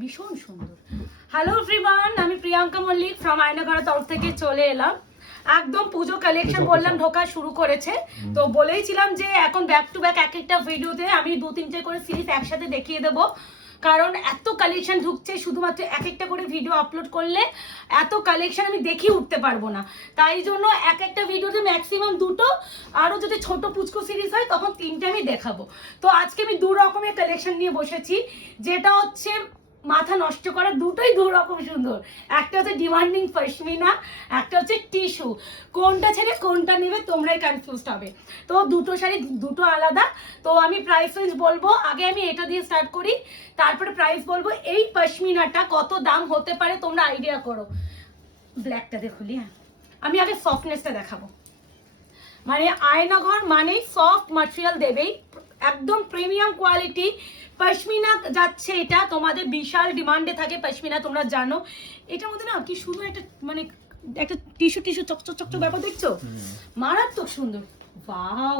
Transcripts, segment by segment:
ভীষণ সুন্দর। Hello everyone, আমি প্রিয়াঙ্কা মল্লিক ফ্রম আয়নাঘরের তরফ থেকে চলে এলাম। একদম পুজো কালেকশন বললাম ঢোকা শুরু করেছে, তো বলেইছিলাম যে এখন ব্যাক টু ব্যাক এক একটা ভিডিওতে আমি 2-3টে করে সিরিজ একসাথে দেখিয়ে দেবো, কারণ এত কালেকশন ঢুকছে, শুধুমাত্র এক একটা করে ভিডিও আপলোড করলে এত কালেকশন আমি দেখিয়ে উঠতে পারবো না। তাই জন্য এক একটা ভিডিওতে ম্যাক্সিমাম 2টো, আরও যদি ছোট পুচকো সিরিজ হয় তখন 3টে আমি দেখাবো। তো আজকে আমি 2 রকমের কালেকশন নিয়ে বসেছি, যেটা হচ্ছে মাথা নষ্ট করা, দুটোই 2 রকম সুন্দর। একটা হচ্ছে ডিমান্ডিং পশমিনা, একটা হচ্ছে টিস্যু। কোনটা ছেড়ে কোনটা নেবে তোমরাই কনফিউজড হবে। তো দুটো শাড়ি দুটো আলাদা। তো আমি প্রাইস রেঞ্জ বলবো, আগে আমি এটা দিয়ে স্টার্ট করি, তারপরে প্রাইস বলবো। এই পশমিনাটা কত দাম হতে পারে তোমরা আইডিয়া করো। ব্ল্যাকটা দেখুলি, হ্যাঁ আমি আগে সফটনেসটা দেখাবো। মানে আয়নাঘর মানে সফট ম্যাটেরিয়াল দেবেই, একদম প্রিমিয়াম কোয়ালিটি পশমিনা যাচ্ছে। এটা তোমাদের বিশাল ডিমান্ডে থাকে পশমিনা, তোমরা জানো। এটার মধ্যে না কি সুন্দর একটা মানে একটা টিস্যু টিস্যু চকচক চকচক ব্যাপার, দেখছো? মারাত্মক সুন্দর। ওয়াও।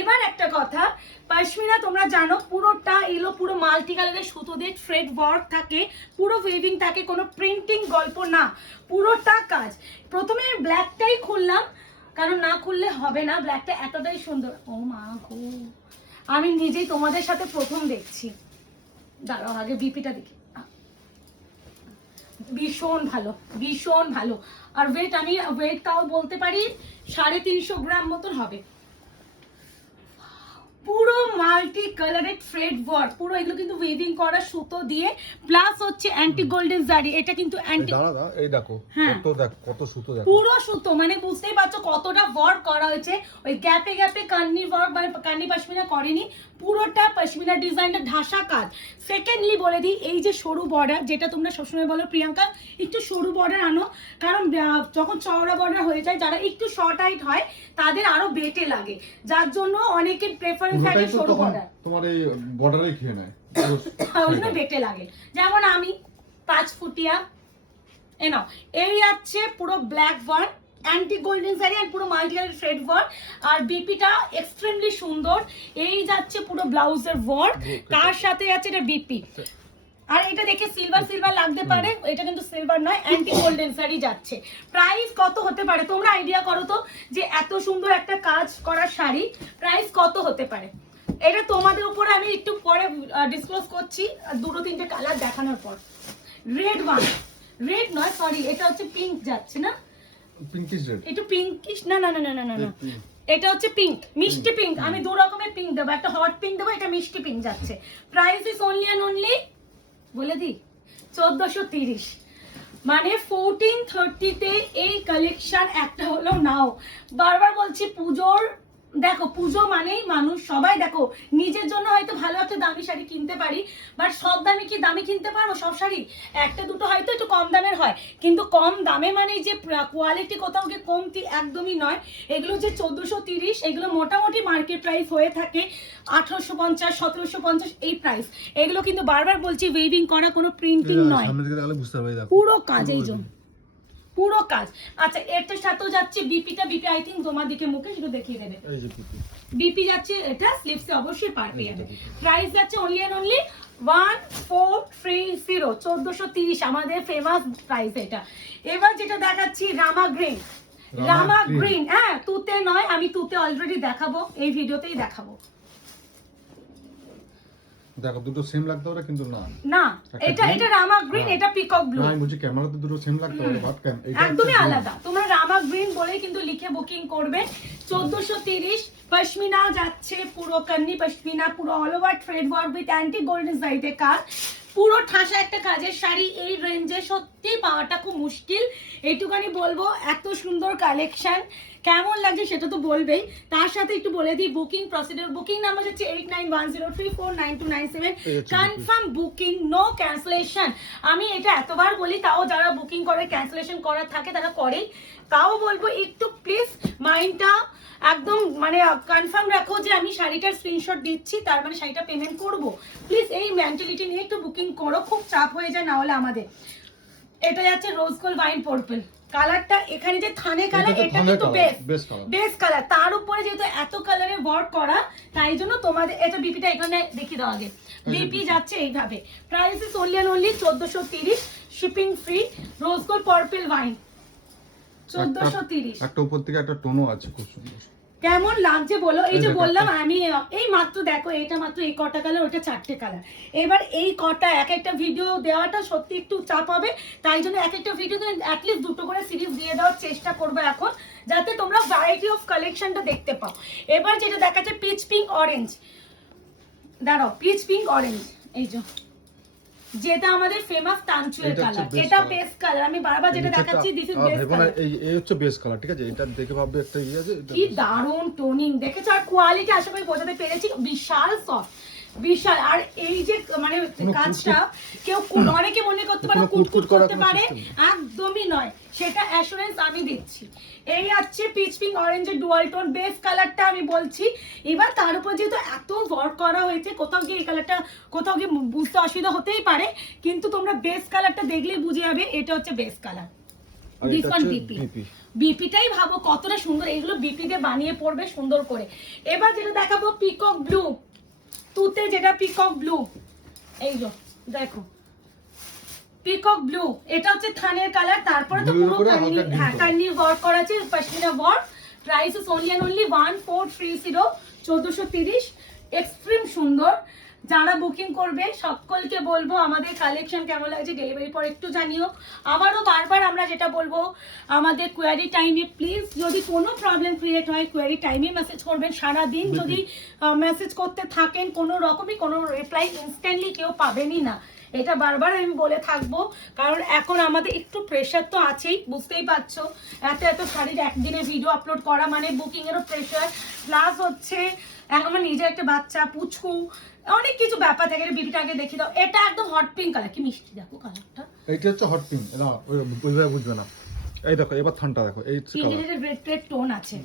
এবার একটা কথা, পশমিনা তোমরা জানো পুরোটা এলো পুরো মাল্টি কালারের সুতো দিয়ে থ্রেড ওয়ার্ক থাকে, পুরো ওয়েভিং থাকে, কোনো প্রিন্টিং গল্প না, পুরোটা কাজ। প্রথমে ব্ল্যাকটাই খুললাম, কারণ না খুললে হবে না, ব্ল্যাকটা এতটাই সুন্দর। ও মা গো, আমি নিজেই তোমাদের সাথে প্রথম দেখছি। দাঁড়াও আগে বিপিটা দেখি। ভীষণ ভালো, ভীষণ ভালো। আর ওয়েট, আমি ওয়েটটাও বলতে পারি 350 গ্রাম মতন হবে। পুরো মাল্টি কালারের থ্রেড ওয়ার্ক, পুরো এগুলো কিন্তু ওয়েভিং করা সুতো দিয়ে, প্লাস হচ্ছে অ্যান্টি গোল্ডেন জারি। এটা কিন্তু অ্যান্টি, এই দেখো কত সুতো, দেখো পুরো সুতো, মানে বুঝতেই পারছো কতটা ওয়ার্ক করা হয়েছে। ওই গ্যাপে গ্যাপে কান্নি ওয়ার্ক, মানে কান্নি পশমিনা করেনি, পুরোটা পশমিনা ডিজাইনটা ঢাসা কাজ। সেকেন্ডলি বলে দিই, এই যে সরু বর্ডার, যেটা তোমরা সবসময় বলো প্রিয়াঙ্কা একটু সরু বর্ডার আনো, কারণ যখন চওড়া বর্ডার হয়ে যায়, যারা একটু শর্ট হাইট হয় তাদের আরো বেটে লাগে, যার জন্য অনেকে প্রেফারেন্স থাকে সরু বর্ডার। তোমার এই বর্ডারে খেয়ে নেয়, ওই জন্য বেটে লাগে। যেমন আমি 5 ফুটিয়া এনাও, এই আছে পুরো black work, antique golden sari আর পুরো মাল্টিকালার থ্রেড ওয়ার্ক। আর বিপিটা এক্সট্রিমলি সুন্দর। এই যাচ্ছে পুরো ব্লাউজের ওয়ার্ক, তার সাথে আছে এটা বিপি। আর এটা দেখে সিলভার সিলভার লাগতে পারে, এটা কিন্তু সিলভার নয়, অ্যান্টি গোল্ডেন শাড়ি যাচ্ছে। প্রাইস কত হতে পারে তোমরা আইডিয়া করো তো, যে এত সুন্দর একটা কাজ করা শাড়ি প্রাইস কত হতে পারে? এটা তোমাদের উপরে আমি একটু পরে ডিসক্লোজ করছি, 2-3টে কালার দেখানোর পর। রেড ওয়ান, রেড নয় সরি, এটা হচ্ছে পিঙ্ক যাচ্ছে না, পিঙ্কিশ রেড, একটু পিঙ্কিশ, না না না না না না, এটা হচ্ছে পিঙ্ক, মিষ্টি পিঙ্ক। আমি 2 রকমের পিঙ্ক দেবো, একটা হট পিঙ্ক দেবো, এটা মিষ্টি পিঙ্ক যাচ্ছে। Price is only and only, বলে দিই, 1430। মানে 1430-তে এই কালেকশন একটা হলো নাও। বারবার বলছি পুজোর, দেখো পুজো মানেই মানুষ সবাই দেখো নিজের জন্য হয়তো ভালো একটা দামি শাড়ি কিনতে পারি, বাট সব দামে কি দামি কিনতে পারবো সব শাড়ি? একটা দুটো হয়তো একটু কম দামের হয়, কিন্তু কম দামে মানে যে কোয়ালিটি কোথাও গিয়ে কমতি একদমই নয়। এগুলো যে 1430, এগুলো মোটামুটি মার্কেট প্রাইস হয়ে থাকে 1850, 1750 এই প্রাইস। এগুলো কিন্তু বারবার বলছি ওয়েভিং করা, কোনো প্রিন্টিং নয়, পুরো কাজ, এই জন্য পুরো কাজ। আচ্ছা এটার সাথেও যাচ্ছে বিপিটা, বিপি আই থিঙ্ক তোমার দিকে মুখে শুধু দেখিয়ে দেবে। বিপি যাচ্ছে, এটা স্লিপসে অবশ্যই পার পেয়ে যাবে। প্রাইস যাচ্ছে অনলি এন্ড অনলি 1430, 1430 আমাদের ফেমাস প্রাইস এটা। এবার যেটা দেখাচ্ছি রামা গ্রিন, রামা গ্রিন, হ্যাঁ তুতে নয়, আমি তুতে অলরেডি দেখাবো, এই ভিডিওতেই দেখাবো। দেখো দুটো সেম লাগতে পারে কিন্তু না, না এটা এটা রামা গ্রিন, এটা পিকক ব্লু। আমি বলছি ক্যামেরাতে দুটো সেম লাগতে পারে, বাট এটা একদমই আলাদা। তোমরা রামা গ্রিন বলেই কিন্তু লিখে বুকিং করবে। 1430 পশমিনা যাচ্ছে, পুরো কান্নি পশমিনা, পুরো all over thread work with antique golden জারিতে কাজ, পুরো ঠাসা একটা কাজের শাড়ি। এই রেঞ্জে সত্যি পাওয়াটা খুব মুশকিল, এইটুখানি বলবো। এত সুন্দর কালেকশন, কেমন লাগছে সেটা তো বলবেই। তার সাথে একটু বলে দিই বুকিং প্রসিডিউর। বুকিং নাম্বার হচ্ছে 8910349297। Confirm booking, no cancellation. আমি এটা এতবার বলি, তাও যারা বুকিং করে ক্যান্সেলেশন করার থাকে তারা করেই, তাও বলবো একটু প্লিজ মাইন্ডটা একদম মানে কনফার্ম রাখো যে আমি শাড়িটার স্ক্রিনশট দিচ্ছি, তার মানে শাড়িটা পেমেন্ট করব। প্লিজ এই মেন্টালিটি নিয়ে একটু বুকিং করো, খুব চাপ হয়ে যায় না হলে আমাদের। এটা যাচ্ছে রোজ গোল্ড ওয়াইন পার্পল কালারটা, এখানে যে থানে কালার এটা তো এটা থানের কিন্তু colour, base colour। Base colour, তার উপরে যেহেতু এত কালারের ওয়ার্ক করা, তাই জন্য তোমাদের এটা বিপিটা এখানে দেখিয়ে দাও আগে। বিপি যাচ্ছে এইভাবে, price is only and only 1430, shipping free, rose gold purple wine 1430। একটা উপর থেকে একটা টোনও আছে খুব সুন্দর। কেমন লাগছে বলো? এই যে দেখো, বললাম আমি এই মাত্র দেখো, এটা মাত্র এই কটা কালার, ওটা 4টে কালার। এবার এই কটা এক একটা ভিডিও দেওয়াটা সত্যি একটু চাপ হবে, তাই জন্য এক একটা ভিডিওতে অ্যাটলিস্ট 2টো করে সিরিজ দিয়ে দেওয়ার চেষ্টা করবে এখন, যাতে তোমরা ভ্যারাইটি অফ কালেকশনটা দেখতে পাও। এবার যেটা দেখাচ্ছে পিচ পিঙ্ক অরেঞ্জ, দাঁড়াও, পিচ পিঙ্ক অরেঞ্জ, এই যে যেটা আমাদের ফেমাস তানচুয়ের এটা হচ্ছে কালার, base এটা colour। Base colour. আমি বারবার যেটা দেখাচ্ছি দিস ইজ বেস ভেবো না, কালার। এই হচ্ছে বেস কালার, ঠিক আছে? এটা দেখে ভাববে একটা ইয়ে আছে, এটা কি দারুণ টোনিং দেখেছো, আর কোয়ালিটি আশা করি বোঝাতে পেরেছি, বিশাল সফট, বিশাল। আর এই যে মানে কোনো কাজটা কেউ অনেকে মনে করতে পারে কোনো কুটকুট কুটকুট করার করতে কোনো পারে, system নেই। একদমই নয়, সেটা অ্যাসুরেন্স আমি দিচ্ছি। এই আছে পিচ পিঙ্ক অরেঞ্জের ডুয়াল টোন বেস কালারটা আমি বলছি। এবার তার উপর যেহেতু এত ওয়ার্ক করা হয়েছে, কোথাও গিয়ে এই কালারটা কোথাও গিয়ে বুঝতে অসুবিধা হতেই পারে, কিন্তু তোমরা বেস কালারটা দেখলেই বুঝে যাবে এটা হচ্ছে বেস কালার। আর দিস এটা ওয়ান হচ্ছে বিপি, বিপি। বিপিটাই ভাবো কতটা সুন্দর, এগুলো বিপি দিয়ে বানিয়ে পড়বে সুন্দর করে। এবার যেটা দেখাবো পিকক ব্লু, তুতে যেটা পিকক ব্লু, এই যে দেখো পিকক ব্লু, এটা হচ্ছে থানের কালার। তারপরে তো Blue এর পুরো উপরে কান্নি, হালকা green হ্যাঁ color। কান্নি ওয়ার্ক করা আছে, pashmina work. Price is only and only 1430, 1430। Extreme সুন্দর। যারা বুকিং করবে সকলকে বলবো আমাদের কালেকশন কেমন লাগছে ডেলিভারি পর একটু জানিও। আবারও বারবার আমরা যেটা বলবো, আমাদের কোয়ারি টাইমে প্লিজ যদি কোনো প্রবলেম ক্রিয়েট হয় কোয়ারি টাইমে মেসেজ করবেন। সারাদিন যদি মেসেজ করতে থাকেন কোনো রকমই কোনো রিপ্লাই ইনস্ট্যান্টলি কেউ পাবেনই না, এটা বারবার আমি বলে থাকবো। কারণ এখন আমাদের একটু প্রেশার তো আছেই, বুঝতেই পারছো, এত শাড়ির একদিনে ভিডিও আপলোড করা মানে বুকিং এরও প্রেশার, প্লাস হচ্ছে আমার নিজের একটা বাচ্চা পুচকু, অনেক কিছু ব্যাপার থাকে। বিবিটা আগে দেখি দাও, এটা একদম হট পিঙ্ক কালার, কি মিষ্টি দেখো কালারটা, এইটা হচ্ছে হট পিঙ্ক, এটা ওইভাবে বুঝবে না। এই দেখো এবার থানটা দেখো, এই হচ্ছে কালার। ইন্ডিয়ানের রেড রেড টোন আছে,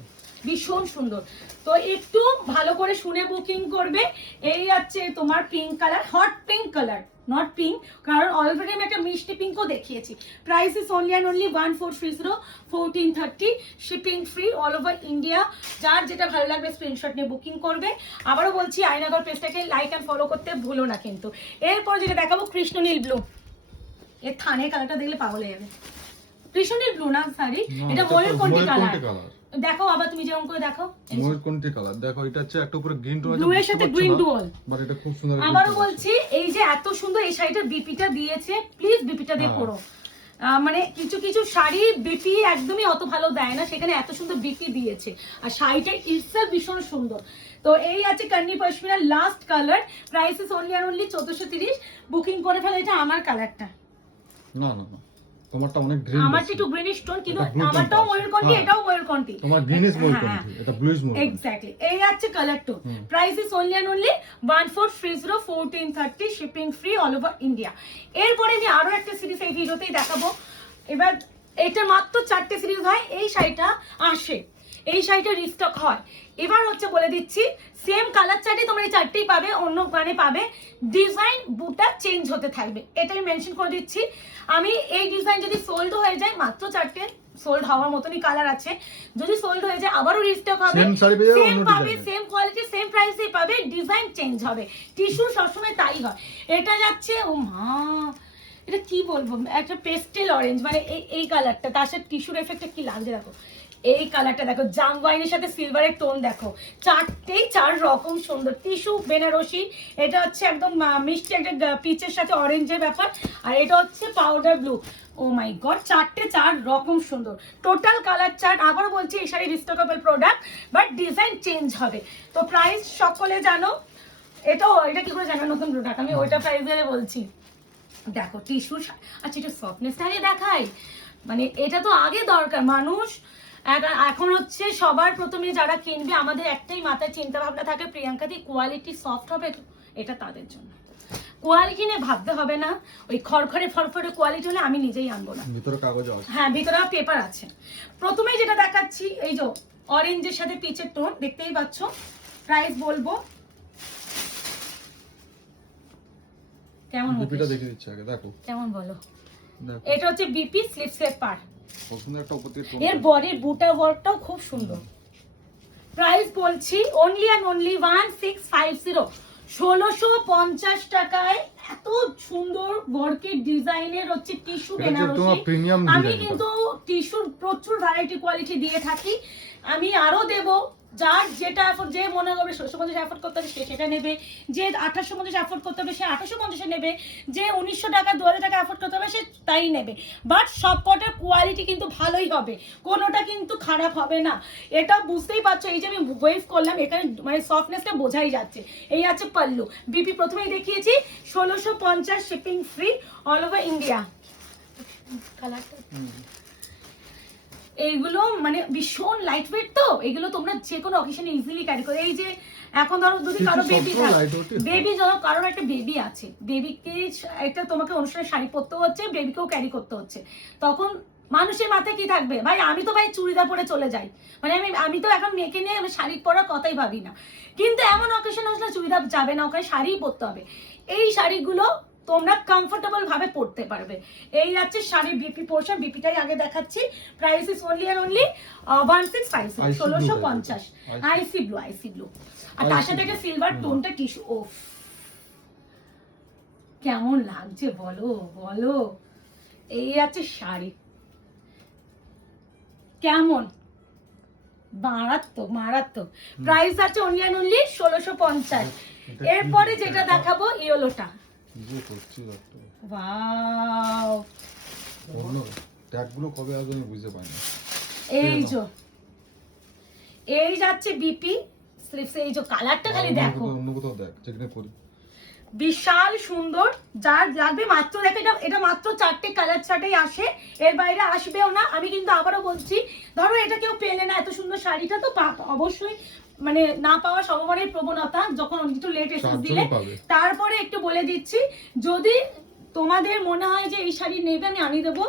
ভীষণ সুন্দর। তো একটু ভালো করে শুনে বুকিং করবে। এই আছে তোমার pink colour, hot pink colour, not pink, কারণ অলরেডি আমি একটা মিষ্টি পিঙ্কও দেখিয়েছি। Price is only and only 1430, 1430, shipping free all over India. যার যেটা ভালো লাগবে স্ক্রিনশট নিয়ে বুকিং করবে। আবারও বলছি আয়নাঘর পেজটাকে লাইক অ্যান্ড ফলো করতে ভুলো না কিন্তু। এরপর যেটা দেখাবো কৃষ্ণনীল ব্লু, এর থানে কালারটা দেখলে পাগল হয়ে যাবে। কৃষ্ণনীল ব্লু না সরি, এটা ময়ূরকণ্ঠী কালার। দেখো আবার তুমি যেমন করে দেখো, ময়ূরকণ্ঠী কালার দেখো, এটা হচ্ছে একটা উপরে গ্রিন টোন আছে, ব্লু এর সাথে গ্রিন ডুয়াল। বাট এটা খুব সুন্দর। আবারও বলছি এই যে এত সুন্দর এই শাড়িটার বিপিটা দিয়েছে, প্লিজ বিপিটা দিয়ে পরো। মানে কিছু কিছু শাড়ি বিপি একদমই অত ভালো দেয় না, সেখানে এত সুন্দর বিপি দিয়েছে, আর শাড়িটা ইটসেলফ ভীষণ সুন্দর। তো এই আছে kani pashmina last colour, price is only আর অনলি 1430। বুকিং করে ফেলো, এটা আমার কালারটা, না না না, তোমারটা অনেক গ্রিন, আমারটা একটু গ্রিনিশ টোন, কিন্তু এটা blue আমারটাও tone ময়ূরকণ্ঠী, আছে। এটাও ময়ূরকণ্ঠী। তোমার গ্রিন ইজ ময়ূরকণ্ঠী, এটা ব্লু ইজ ময়ূরকণ্ঠী। এক্স্যাক্টলি, এই আছে colour tone. Price is only and only 1430, 1430, shipping free all over India. এরপরে আমি আরো একটা সিরিজ এই ভিডিওতেই দেখাবো। এবার এটা মাত্র 4টে সিরিজ হয়, এই শাড়িটা আসে, এই শাড়িটা রিস্টক হয়। এবার হচ্ছে বলে দিচ্ছি সেম কালার চার্টে তোমরা এই 4টেই পাবে, অন্য গানে পাবে, ডিজাইন বুটা চেঞ্জ হতে থাকবে, এটা আমি মেনশন করে দিচ্ছি। আমি এই ডিজাইন যদি সোল্ড হয়ে যায়, মাত্র 4টে সোল্ড হওয়ার মতনই কালার আছে, যদি সোল্ড হয়ে যায় আবারও রিস্টক হবে, সেম শাড়ি পেয়ে যাবে, সেম অন্য পাবে, ডিজাইন। সেম কোয়ালিটি সেম প্রাইসেই পাবে, ডিজাইন চেঞ্জ হবে। টিস্যু সবসময় তাই হয়। এটা যাচ্ছে, ও মা এটা কি বলবো, একটা পেস্টেল অরেঞ্জ, মানে এই কালারটা, তার সাথে টিস্যুর এফেক্টটা কি লাগছে দেখো। এই কালারটা দেখো, জাম ওয়াইনের সাথে সিলভারের টোন দেখো, 4টেই 4 রকম সুন্দর। টিস্যু বেনারসি, এটা হচ্ছে একদম মিষ্টি একটা পিচের সাথে অরেঞ্জের ব্যাপার, আর এটা হচ্ছে powder blue. Oh my god, 4টে 4 রকম সুন্দর, টোটাল কালার চার্ট। আবার বলছি এই sari restockable product, but design change হবে। তো প্রাইস সকলে জানো, এটা কি করে জানো নতুন প্রোডাক্ট, আমি ওইটা প্রাইস দিয়ে বলছি। দেখো টিস্যু, আচ্ছা একটু সফটনেসটা আগে দেখাই, মানে এটা তো আগে দরকার। মানুষ এখন হচ্ছে সবার প্রথমে যারা কিনবে, আমাদের একটাই মাথায় চিন্তা ভাবনা থাকে, প্রিয়াঙ্কা দি কোয়ালিটি সফট হবে, এটা তাদের জন্য। কোয়ালিটি নিয়ে ভাবতে হবে না, ওই খড়খড়ে ফড়ফড়ে কোয়ালিটি হলে আমি নিজেই আনবো না। ভিতরে কাগজ আছে, হ্যাঁ ভিতরে পেপার আছে। প্রথমে যেটা দেখাচ্ছি এই যে অরেঞ্জের সাথে পিচের টোন, দেখতেই পাচ্ছ। প্রাইস বলবো কেমন, বিপিটা দেখে দিচ্ছি আগে, দেখো কেমন বলো, দেখো এটা হচ্ছে বিপি স্লিপসের পার। কত সুন্দর একটা উপর থেকে এর বডির বুটা ওয়ার্কটাও খুব সুন্দর। প্রাইস বলছি অনলি অ্যান্ড অনলি 1650, 1650 টাকায় এত সুন্দর ওয়ার্কের ডিজাইনের হচ্ছে টিস্যু বেনারসি। প্রিমিয়াম আমি ডিজাইন কিন্তু টিস্যুর প্রচুর ভ্যারাইটি কোয়ালিটি দিয়ে থাকি, আমি আরো দেব। যার যেটা এফোর্ড, যে মনে হবে 1650 এফোর্ড করতে হবে সে সেটা নেবে, যে 1850 এফোর্ড করতে হবে সে 1850 নেবে, যে 1900 টাকা 2000 টাকা এফোর্ড করতে হবে সে তাই নেবে। বাট সব কটার কোয়ালিটি কিন্তু ভালোই হবে, কোনোটা কিন্তু খারাপ হবে না। এটা বুঝতেই পারছো, এই যে আমি ওয়েভ করলাম এখানে মানে সফটনেসটা বোঝাই যাচ্ছে। এই আছে পাল্লু, বিপি প্রথমেই দেখিয়েছি 1650 shipping free all over India. কালারটা এইগুলো মানে ভীষণ লাইট ওয়েট, তো এগুলো তোমরা যে কোনো অকেশনে ইজিলি ক্যারি করো। এই যে এখন ধরো যদি কারো বেবি বেবি ধরো কারোর একটা বেবি আছে, বেবিকে একটা তোমাকে অনুষ্ঠানে শাড়ি পরতে হচ্ছে, বেবিকেও ক্যারি করতে হচ্ছে, তখন মানুষের মাথায় কি থাকবে, ভাই আমি তো ভাই চুড়িদার পরে চলে যাই, মানে আমি তো এখন মেয়েকে নিয়ে আমি শাড়ি পরার কথাই ভাবি না। কিন্তু এমন অকেশন আসলে চুড়িদার যাবে না, ওখানে শাড়িই পরতে হবে। এই শাড়িগুলো তোমরা কমফোর্টেবল ভাবে পড়তে পারবে। এই আছে শাড়ি বিপি পোর্শন, বিপিটাই আগে দেখাচ্ছি। Price is only and only 1650, 1650। Icy blue, icy blue, আর তার সাথে একটা সিলভার টোনটা টিস্যু। ওফ কেমন লাগছে বলো বলো। এই আছে শাড়ি, কেমন মারাত্মক মারাত্মক। প্রাইস আছে অনলি এন্ড অনলি 1650। এরপরে যেটা দেখাবো ইয়েলোটা, যে করছি একটা ওয়াও অন্য ট্যাগগুলো কবে আসবে আমি বুঝতে পারি না। এই যে এই যাচ্ছে বিপি স্লিপস, এই যে কালারটা খালি দেখো, অন্য কোথাও দেখ যেখানে পরি বিশাল সুন্দর। যার লাগবে মাত্র দেখো, এটা মাত্র 4টে কালার ছাটেই আসে, এর বাইরে আসবেও না। আমি কিন্তু আবারও বলছি, ধরো এটা কেউ পেলে না এত সুন্দর শাড়িটা, তো অবশ্যই মানে না পাওয়ার সম্ভাবনার প্রবণতা, যখন একটু লেট এসেস দিলে। তারপরে একটু বলে দিচ্ছি, যদি তোমাদের মনে হয় যে এই শাড়ি নেবে আমি আনিয়ে দেবো,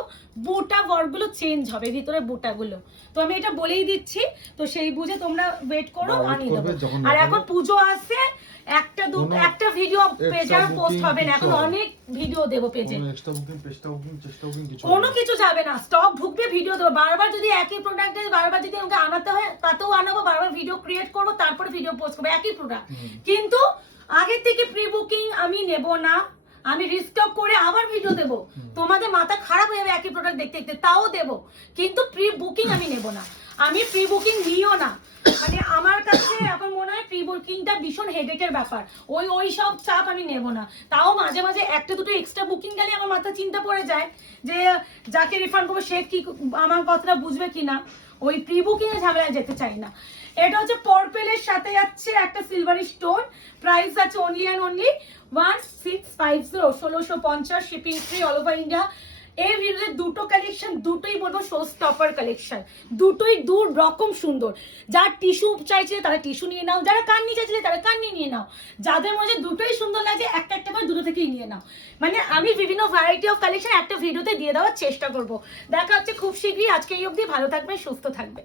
বুটা ওয়ার্কগুলো চেঞ্জ হবে ভিতরে বুটাগুলো, তো আমি এটা বলেই দিচ্ছি। তো সেই বুঝে তোমরা ওয়েট করো, আনিয়ে দেবো। আর এখন পুজো আসছে, একটা ভিডিও পেজে আর পোস্ট হবে না, এখন অনেক ভিডিও দেবো পেজে। এক্সট্রা বুকিং পেজটা বুকিং চেষ্টা বুকিং কিছু কোনো কিছু যাবে না, স্টক ঢুকবে, ভিডিও দেবো। বারবার যদি একই প্রোডাক্টে বারবার যদি আমাকে আনাতে হয় তাতেও আনাবো, বারবার ভিডিও ক্রিয়েট করবো, তারপরে ভিডিও পোস্ট করবো একই প্রোডাক্ট। কিন্তু আগে থেকে প্রি বুকিং আমি নেব না, আমি রিস্টক করে আবার ভিডিও দেবো। তোমাদের মাথা খারাপ হয়ে যাবে একই প্রোডাক্ট দেখতে দেখতে, তাও দেবো, কিন্তু প্রি বুকিং আমি নেব না। আমি প্রি বুকিং নিও না, মানে আমার কাছে এখন মনে হয় প্রি বুকিংটা ভীষণ হেডেকের ব্যাপার, ওই সব চাপ আমি নেব না। তাও মাঝে মাঝে একটা দুটো এক্সট্রা বুকিং গেলে আমার মাথা চিন্তা পড়ে যায় যে যাকে রিফান্ড করবো সে কি আমার কথাটা বুঝবে কিনা, ওই প্রি বুকিং এ ঝামেলায় যেতে চাই না। এটা হচ্ছে পার্পেলের সাথে যাচ্ছে একটা সিলভারি স্টোন। প্রাইস আছে only and only 1650, 1650 shipping free all over India. এই ভিডিওতে দুটো কালেকশন, দুটোই বলবো শো স্টপার কালেকশন, দুটোই দু রকম সুন্দর। যারা টিস্যু চাইছিলে তারা টিস্যু নিয়ে নাও, যারা কান্নি চাইছিলে তারা কান্নি নিয়ে নাও, যাদের মধ্যে দুটোই সুন্দর লাগে একটা একটা করে দুটো থেকেই নিয়ে নাও। মানে আমি বিভিন্ন ভ্যারাইটি অফ কালেকশন একটা ভিডিওতে দিয়ে দেওয়ার চেষ্টা করব। দেখা হচ্ছে খুব শীঘ্রই। আজকে এই অবধি, ভালো থাকবে, সুস্থ থাকবে।